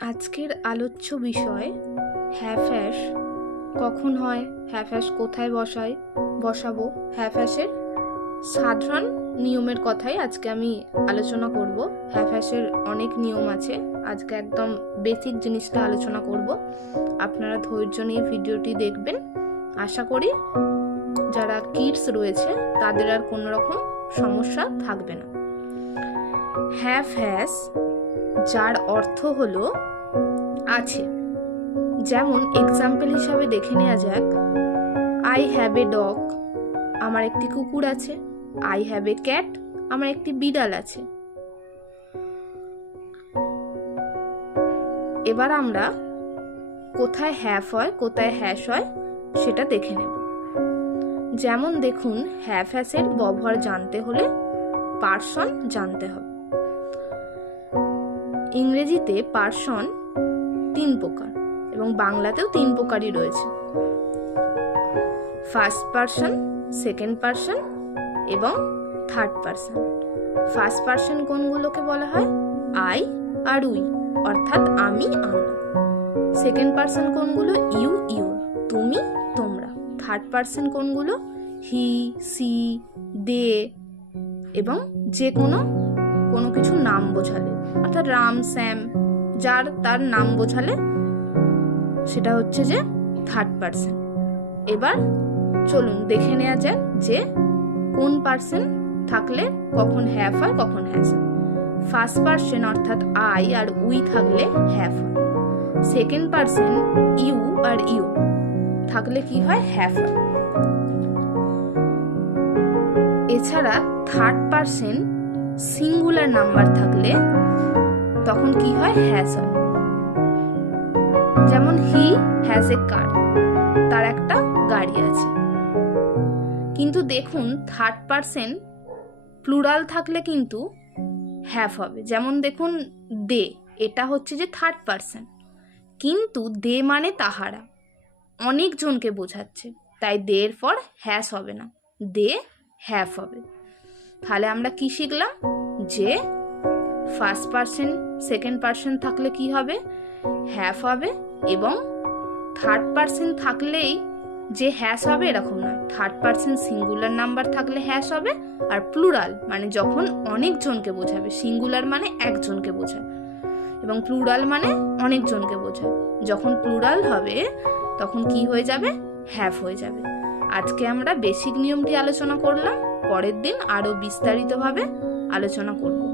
আজকের আলোচ্য বিষয়, হ্যাফ্যাশ। কখন হয় হ্যাফ্যাশ? কোথায় বসায়? বসাবো হ্যাফ্যাশের সাধারণ নিয়মের কথাই আজকে আমি আলোচনা করব। হ্যাফ্যাশের অনেক নিয়ম আছে। আজকে একদম বেসিক জিনিসটা আলোচনা করব। আপনারা ধৈর্য নিয়ে ভিডিওটি দেখবেন। আশা করি যারা কিডস রয়েছে, তাদের আর কোনো রকম সমস্যা থাকবে না। হ্যাভ হ্যাস যার অর্থ হলো আছে। যেমন এক্সাম্পল হিসাবে দেখে নেওয়া যাক। আই হ্যাভ এ ডগ আমার একটি কুকুর আছে। আই হ্যাভ এ ক্যাট আমার একটি বিড়াল আছে। এবার আমরা কোথায় হ্যাভ হয়, কোথায় হ্যাশ হয়, সেটা দেখে নেব। যেমন দেখুন হ্যাভ হ্যাসের ব্যবহার জানতে হলে পার্সন জানতে হবে। ইংরেজিতে পার্সন তিন প্রকার এবং বাংলাতেও তিন প্রকারই রয়েছে। ফার্স্ট পার্সন, সেকেন্ড পার্সন এবং থার্ড পার্সন। ফার্স্ট পার্সন কোনগুলোকে বলা হয়? আই আর উই, অর্থাৎ আমি আমরা সেকেন্ড পার্সন কোনগুলো? ইউ ইউ, তুমি, তোমরা। থার্ড পার্সন কোনগুলো? হি, সি, দে এবং যে কোনো কোনো কিছু নাম বোঝালে। অর্থাৎ রাম, শ্যাম, যার তার নাম বোঝালে সেটা হচ্ছে যে থার্ড পার্সন এবার চলুন দেখে নেওয়া যাক যে কোন পার্সন থাকলে কখন হ্যাভ হয়, কখন হ্যাস হয়। ফার্স্ট পার্সন অর্থাৎ আই আর উই থাকলে হ্যাভ হয়। সেকেন্ড পার্সন ইউ আর ইউ থাকলে কি হয় হ্যাভ হয়। এছাড়া থার্ড পার্সন সিঙ্গুলার নাম্বার থাকলে তখন কি হয়? হ্যাস হয়। যেমন হি হ্যাজ এ কার তার একটা গাড়ি আছে। কিন্তু দেখুন থার্ড পার্সন প্লুরাল থাকলে কিন্তু হ্যাভ হবে। যেমন দেখুন দে এটা হচ্ছে যে থার্ড পার্সন কিন্তু দে মানে তাহারা। অনেকজনকে বোঝাচ্ছে। তাই দের পর হ্যাস হবে না। দে হ্যাভ হবে। তাহলে আমরা কি শিখলাম? যে ফার্স্ট পার্সন সেকেন্ড পার্সন থাকলে কি হবে? হ্যাভ হবে এবং থার্ড পার্সন থাকলেই যে হ্যাস হবে এরকম নয়। থার্ড পার্সন সিঙ্গুলার নাম্বার থাকলে হ্যাস হবে আর প্লুরাল মানে যখন অনেকজনকে বোঝাবে সিঙ্গুলার মানে একজনকে বোঝায় এবং প্লুরাল মানে অনেকজনকে বোঝায়। যখন প্লুরাল হবে তখন কি হয়ে যাবে? হ্যাভ হয়ে যাবে। আজকে আমরা বেসিক নিয়মটি আলোচনা করলাম পরের দিন আরও বিস্তারিতভাবে আলোচনা করব।